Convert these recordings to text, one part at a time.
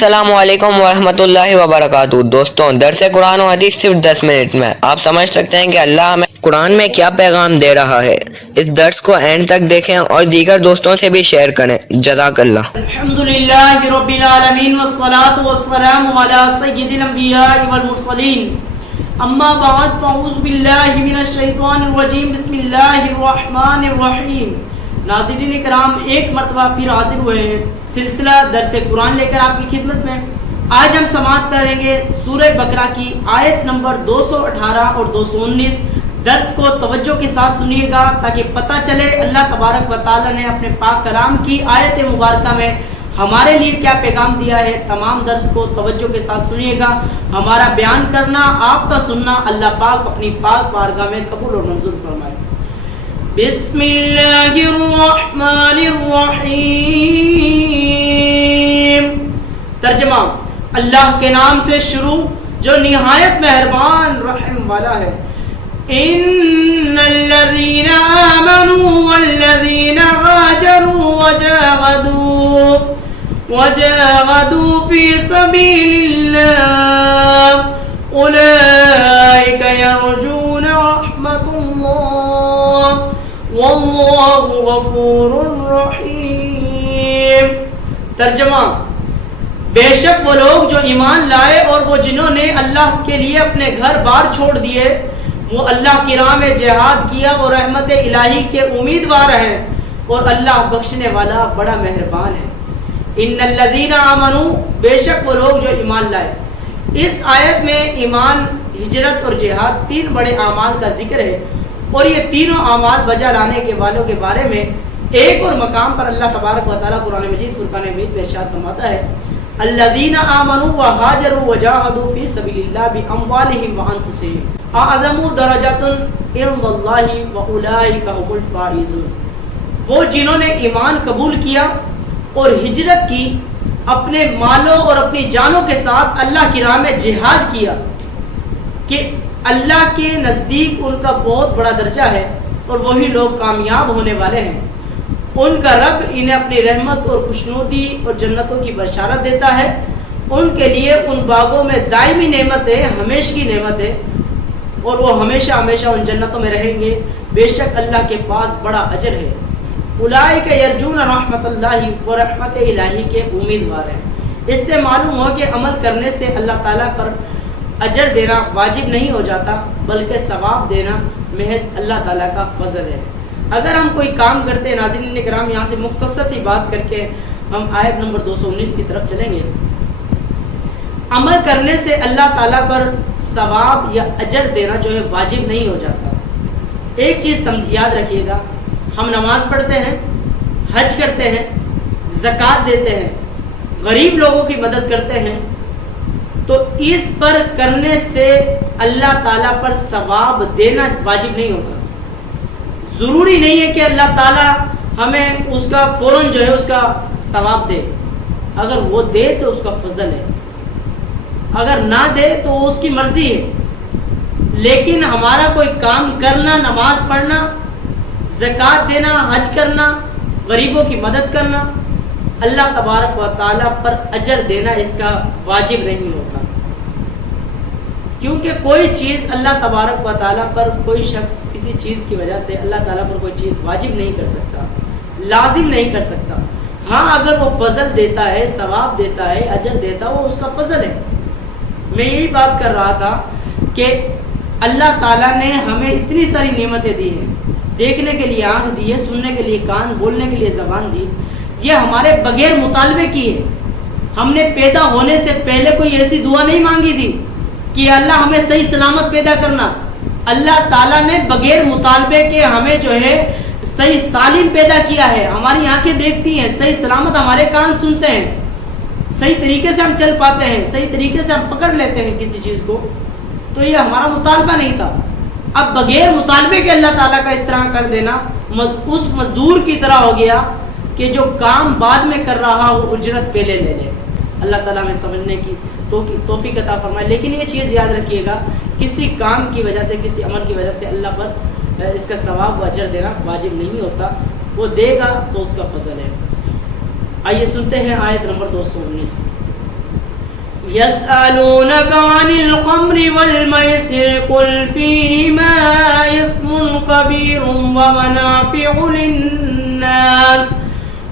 السلام علیکم ورحمۃ اللہ وبرکاتہ۔ دوستوں، درس قرآن و حدیث صرف 10 منٹ میں۔ آپ سمجھ سکتے ہیں کہ اللہ ہمیں قرآن میں کیا پیغام دے رہا ہے۔ اس درس کو اینڈ تک دیکھیں اور دیگر دوستوں سے بھی شیئر کریں۔ جزاک اللہ۔ الحمدللہ رب العالمین والصلاة والسلام علی سید الانبیاء والمرسلین، اما بعد فاعوذ باللہ من الشیطان الرجیم، بسم اللہ الرحمن الرحیم۔ ناظرین کرام، ایک مرتبہ پھر حاضر ہوئے ہیں سلسلہ درس قرآن لے کر آپ کی خدمت میں۔ آج ہم سماعت کریں گے سورہ بقرہ کی آیت نمبر 218 اور 219۔ درس کو توجہ کے ساتھ سنیے گا تاکہ پتہ چلے اللہ تبارک و تعالی نے اپنے پاک کلام کی آیت مبارکہ میں ہمارے لیے کیا پیغام دیا ہے۔ تمام درس کو توجہ کے ساتھ سنیے گا۔ ہمارا بیان کرنا، آپ کا سننا اللہ پاک اپنی پاک بارگاہ میں قبول اور منظور فرمائے۔ بسم اللہ الرحمن الرحیم۔ ترجمہ: اللہ کے نام سے شروع جو نہایت مہربان رحم والا ہے۔ ان الذين آمنوا والذين هاجروا وجاهدوا في سبيل الله اولئك يرجون رحمة الله والله غفور رحیم۔ ترجمہ: بے شک وہ لوگ جو ایمان لائے اور وہ جنہوں نے اللہ کے لیے اپنے گھر بار چھوڑ دیے، وہ اللہ کی راہ میں جہاد کیا، وہ رحمت الہی کے امیدوار ہیں اور اللہ بخشنے والا بڑا مہربان ہے۔ ان الذین آمنوا، بے شک وہ لوگ جو ایمان لائے۔ اس آیت میں ایمان، ہجرت اور جہاد تین بڑے اعمال کا ذکر ہے، اور یہ تینوں اعمال بجا لانے کے والوں کے بارے میں ایک اور مقام پر اللہ تبارک و تعالیٰ قرآن مجید فرقان حمید میں ارشاد فرماتا ہے: الذین آمنوا وہاجروا وجاہدوا فی سبیل اللہ باموالہم وانفسہم اعظم درجۃ عند اللہ واولئک هم الفائزون۔ وہ جنہوں نے ایمان قبول کیا اور ہجرت کی، اپنے مالوں اور اپنی جانوں کے ساتھ اللہ کی راہ میں جہاد کیا، کہ اللہ کے نزدیک ان کا بہت بڑا درجہ ہے اور وہی لوگ کامیاب ہونے والے ہیں۔ ان کا رب انہیں اپنی رحمت اور خوشنودی اور جنتوں کی بشارت دیتا ہے۔ ان کے لیے ان باغوں میں دائمی نعمت ہے، ہمیشگی نعمت ہے، اور وہ ہمیشہ ہمیشہ ان جنتوں میں رہیں گے۔ بے شک اللہ کے پاس بڑا اجر ہے۔ اولئک یرجون رحمت اللہ، وہ رحمت الہی کے امیدوار ہیں۔ اس سے معلوم ہو کہ عمل کرنے سے اللہ تعالیٰ پر اجر دینا واجب نہیں ہو جاتا، بلکہ ثواب دینا محض اللہ تعالیٰ کا فضل ہے۔ اگر ہم کوئی کام کرتے ہیں، ناظرین کرام، یہاں سے مختصر سی بات کر کے ہم آیت نمبر 219 کی طرف چلیں گے۔ عمل کرنے سے اللہ تعالیٰ پر ثواب یا اجر دینا جو ہے واجب نہیں ہو جاتا۔ ایک چیز یاد رکھیے گا، ہم نماز پڑھتے ہیں، حج کرتے ہیں، زکوٰۃ دیتے ہیں، غریب لوگوں کی مدد کرتے ہیں، تو اس پر کرنے سے اللہ تعالیٰ پر ثواب دینا واجب نہیں ہوتا۔ ضروری نہیں ہے کہ اللہ تعالیٰ ہمیں اس کا فوراً جو ہے اس کا ثواب دے۔ اگر وہ دے تو اس کا فضل ہے، اگر نہ دے تو اس کی مرضی ہے۔ لیکن ہمارا کوئی کام کرنا، نماز پڑھنا، زکوٰۃ دینا، حج کرنا، غریبوں کی مدد کرنا، اللہ تبارک و تعالیٰ پر اجر دینا اس کا واجب نہیں ہوتا، کیونکہ کوئی چیز اللہ تبارک و تعالیٰ پر، کوئی شخص کسی چیز کی وجہ سے اللہ تعالیٰ پر کوئی چیز واجب نہیں کر سکتا، لازم نہیں کر سکتا۔ ہاں، اگر وہ فضل دیتا ہے، ثواب دیتا ہے، اجر دیتا ہے، وہ اس کا فضل ہے۔ میں یہی بات کر رہا تھا کہ اللہ تعالیٰ نے ہمیں اتنی ساری نعمتیں دی ہیں، دیکھنے کے لیے آنکھ دی ہے، سننے کے لیے کان، بولنے کے لیے زبان دی، یہ ہمارے بغیر مطالبے کی ہے۔ ہم نے پیدا ہونے سے پہلے کوئی ایسی دعا نہیں مانگی تھی کہ اللہ ہمیں صحیح سلامت پیدا کرنا۔ اللہ تعالیٰ نے بغیر مطالبے کے ہمیں جو ہے صحیح سالم پیدا کیا ہے۔ ہماری آنکھیں دیکھتی ہیں، صحیح سلامت ہمارے کان سنتے ہیں، صحیح طریقے سے ہم چل پاتے ہیں، صحیح طریقے سے ہم پکڑ لیتے ہیں کسی چیز کو، تو یہ ہمارا مطالبہ نہیں تھا۔ اب بغیر مطالبے کے اللہ تعالیٰ کا اس طرح کر دینا اس مزدور کی طرح ہو گیا کہ جو کام بعد میں کر رہا وہ اجرت پہلے لے لے۔ اللہ تعالیٰ ہمیں سمجھنے کی توفیق عطا فرمائے۔ لیکن یہ چیز یاد رکھیے گا، کسی کام کی وجہ سے، کسی عمل کی وجہ سے اللہ پر اس کا ثواب و اجر دینا واجب نہیں ہوتا، وہ دے گا تو اس کا فضل ہے۔ آئیے سنتے ہیں آیت نمبر 219۔ يسألونك عن الخمر والميسر قل فيهما إثم كبير ومنافع للناس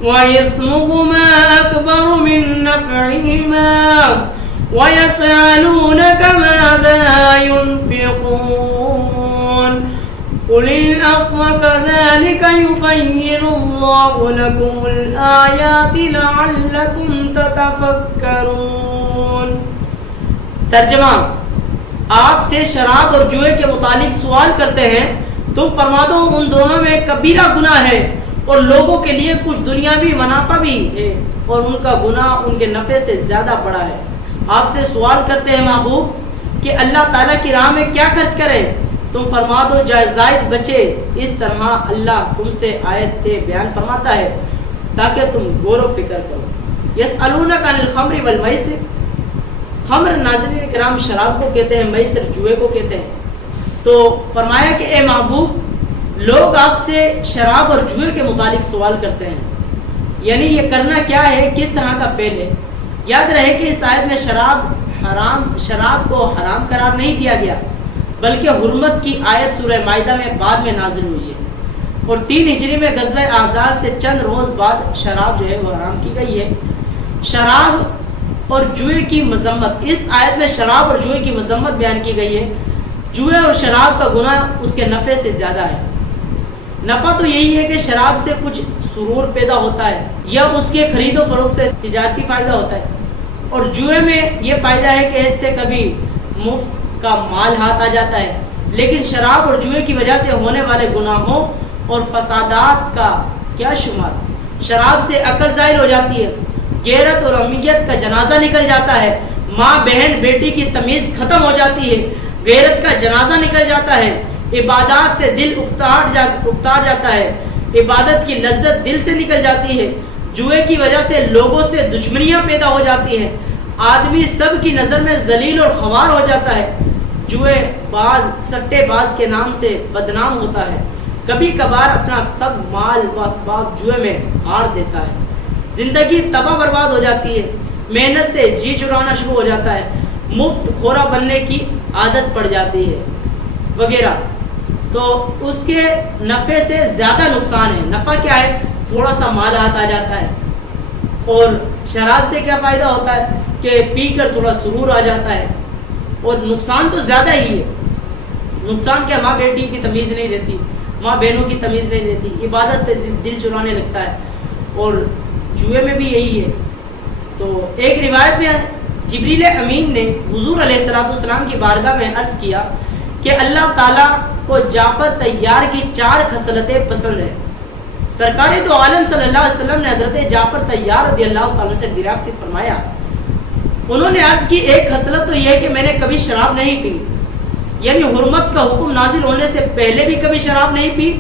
وإثمهما أكبر من نفعهما ويسألونك ماذا ينفقون قل العفو كذلك يبين الله لكم الآيات لعلكم تتفكرون. ترجمہ: آپ سے شراب اور جوئے کے متعلق سوال کرتے ہیں، تم فرما دو ان دونوں میں کبیرہ گناہ ہے اور لوگوں کے لیے کچھ دنیاوی منافع بھی ہے اور ان کا گناہ ان کے نفع سے زیادہ بڑا ہے. آپ سے سوال کرتے ہیں محبوب کہ اللہ تعالیٰ کی راہ میں کیا خرچ کرے؟ تم فرما دو جائز بچے. اس طرح اللہ تم سے آیت بیان فرماتا ہے تاکہ تم غور و فکر کرو. یسألونک عن الخمر والمیسر. خمر ناظرین کرام شراب کو کہتے ہیں، میسر جوئے کو کہتے ہیں. تو فرمایا کہ اے محبوب، لوگ آپ سے شراب اور جوئے کے متعلق سوال کرتے ہیں، یعنی یہ کرنا کیا ہے، کس طرح کا فعل ہے. یاد رہے کہ اس آیت میں شراب کو حرام قرار نہیں دیا گیا، بلکہ حرمت کی آیت سورہ مائدہ میں بعد میں نازل ہوئی ہے، اور 3 ہجری میں غزوہ احزاب سے چند روز بعد شراب جو ہے وہ حرام کی گئی ہے. شراب اور جوئے کی مذمت، اس آیت میں شراب اور جوئے کی مذمت بیان کی گئی ہے. جوئے اور شراب کا گناہ اس کے نفع سے زیادہ ہے. نفع تو یہی ہے کہ شراب سے کچھ سرور پیدا ہوتا ہے یا اس کے خرید و فروخت سے تجارتی فائدہ ہوتا ہے، اور جوئے میں یہ فائدہ ہے کہ اس سے کبھی مفت کا مال ہاتھ آ جاتا ہے. لیکن شراب اور جوئے کی وجہ سے ہونے والے گناہوں اور فسادات کا کیا شمار. شراب سے عقل ظاہر ہو جاتی ہے، غیرت اور امیت کا جنازہ نکل جاتا ہے، ماں بہن بیٹی کی تمیز ختم ہو جاتی ہے، غیرت کا جنازہ نکل جاتا ہے، عبادات سے دل اکتار جاتا ہے، عبادت کی لذت دل سے نکل جاتی ہے. جوئے کی وجہ سے لوگوں سے دشمنیاں پیدا ہو جاتی ہیں، آدمی سب کی نظر میں ذلیل اور خوار ہو جاتا ہے. جوئے باز سٹے باز کے نام سے بدنام ہوتا ہے، کبھی کبھار اپنا سب مال و اسباب جوئے میں ہار دیتا ہے. زندگی تباہ برباد ہو جاتی ہے، محنت سے جی چرانا شروع ہو جاتا ہے، مفت خورا بننے کی عادت پڑ جاتی ہے وغیرہ. تو اس کے نفع سے زیادہ نقصان ہے. نفع کیا ہے؟ تھوڑا سا مال ہاتھ آ جاتا ہے. اور شراب سے کیا فائدہ ہوتا ہے کہ پی کر تھوڑا سرور آ جاتا ہے. اور نقصان تو زیادہ ہی ہے. نقصان کیا؟ ماں بیٹی کی تمیز نہیں رہتی، ماں بہنوں کی تمیز نہیں رہتی، عبادت دل چرانے لگتا ہے. اور جوئے میں بھی یہی ہے. تو ایک روایت میں جبریل امین نے حضور علیہ السلام کی بارگاہ میں عرض کیا کہ اللہ تعالیٰ کو جعفر طیار کی 4 خصلتیں پسند ہیں. سرکار تو عالم صلی اللہ علیہ وسلم نے حضرت جعفر طیار رضی اللہ تعالیٰ سے دریافت فرمایا. انہوں نے عرض کی ایک خصلت تو یہ ہے کہ میں نے کبھی شراب نہیں پی، یعنی حرمت کا حکم نازل ہونے سے پہلے بھی کبھی شراب نہیں پی،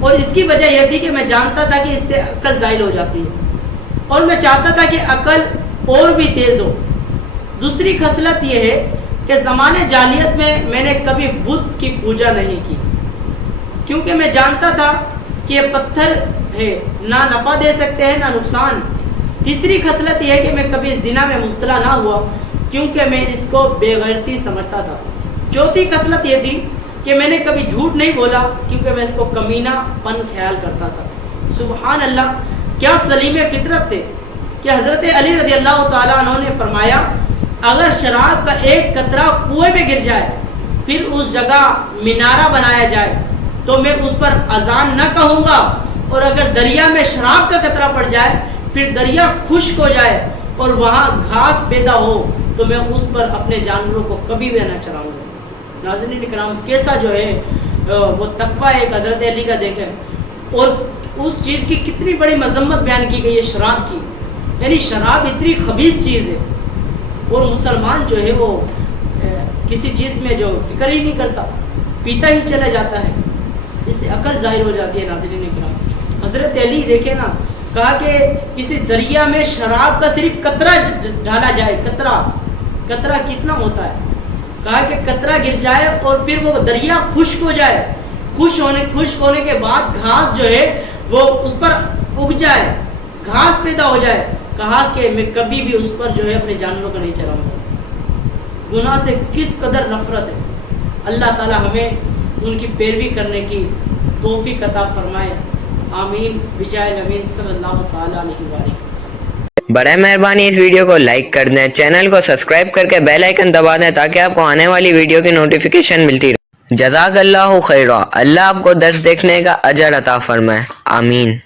اور اس کی وجہ یہ تھی کہ میں جانتا تھا کہ اس سے عقل زائل ہو جاتی ہے اور میں چاہتا تھا کہ عقل اور بھی تیز ہو. دوسری خصلت یہ ہے کہ زمانے جاہلیت میں نے کبھی بت کی پوجا نہیں کی، کیونکہ میں جانتا تھا کہ یہ پتھر ہے، نہ نفع دے سکتے ہیں نہ نقصان. تیسری خصلت یہ ہے کہ میں کبھی زنا میں مبتلا نہ ہوا، کیونکہ میں اس کو بے غیرتی سمجھتا تھا. چوتھی خصلت یہ تھی کہ میں نے کبھی جھوٹ نہیں بولا، کیونکہ میں اس کو کمینہ پن خیال کرتا تھا. سبحان اللہ، کیا سلیم فطرت تھے کہ حضرت علی رضی اللہ تعالیٰ عنہ نے فرمایا اگر شراب کا ایک قطرہ کنویں میں گر جائے پھر اس جگہ مینارہ بنایا جائے تو میں اس پر اذان نہ کہوں گا، اور اگر دریا میں شراب کا قطرہ پڑ جائے پھر دریا خشک ہو جائے اور وہاں گھاس پیدا ہو تو میں اس پر اپنے جانوروں کو کبھی بھی نہ چراؤں گا. ناظرین کرام، کیسا جو ہے وہ تقویٰ ایک حضرت علی کا دیکھیں، اور اس چیز کی کتنی بڑی مذمت بیان کی گئی ہے شراب کی. یعنی شراب اتنی خبیث چیز ہے اور مسلمان جو ہے وہ کسی چیز میں جو فکر ہی نہیں کرتا، پیتا ہی چلا جاتا ہے، اس سے عقل ظاہر ہو جاتی ہے. ناظرین کرام، حضرت علی دیکھیں نا، کہا کہ کسی دریا میں شراب کا صرف قطرہ ڈالا جائے، قطرہ کتنا ہوتا ہے، کہا کہ قطرہ گر جائے اور پھر وہ دریا خشک ہو جائے، خشک ہونے کے بعد گھاس جو ہے وہ اس پر اگ جائے، گھاس پیدا ہو جائے، کہا کہ میں کبھی بھی اس پر جو ہے اپنے جانوروں کو نہیں چلاؤں گا. گناہ سے کس قدر نفرت ہے. اللہ تعالی ہمیں ان کی پیروی کرنے کی توفیق عطا فرمائے. آمین بجائے نبی صلی اللہ تعالی علیہ وآلہ وسلم. برائے مہربانی اس ویڈیو کو لائک کر دیں, چینل کو سبسکرائب کر کے بیل آئیکن دبا دیں تاکہ آپ کو آنے والی ویڈیو کی نوٹیفیکیشن ملتی رہے. جزاک اللہ خیرہ. اللہ آپ کو درس دیکھنے کا اجر عطا فرمائے. آمین.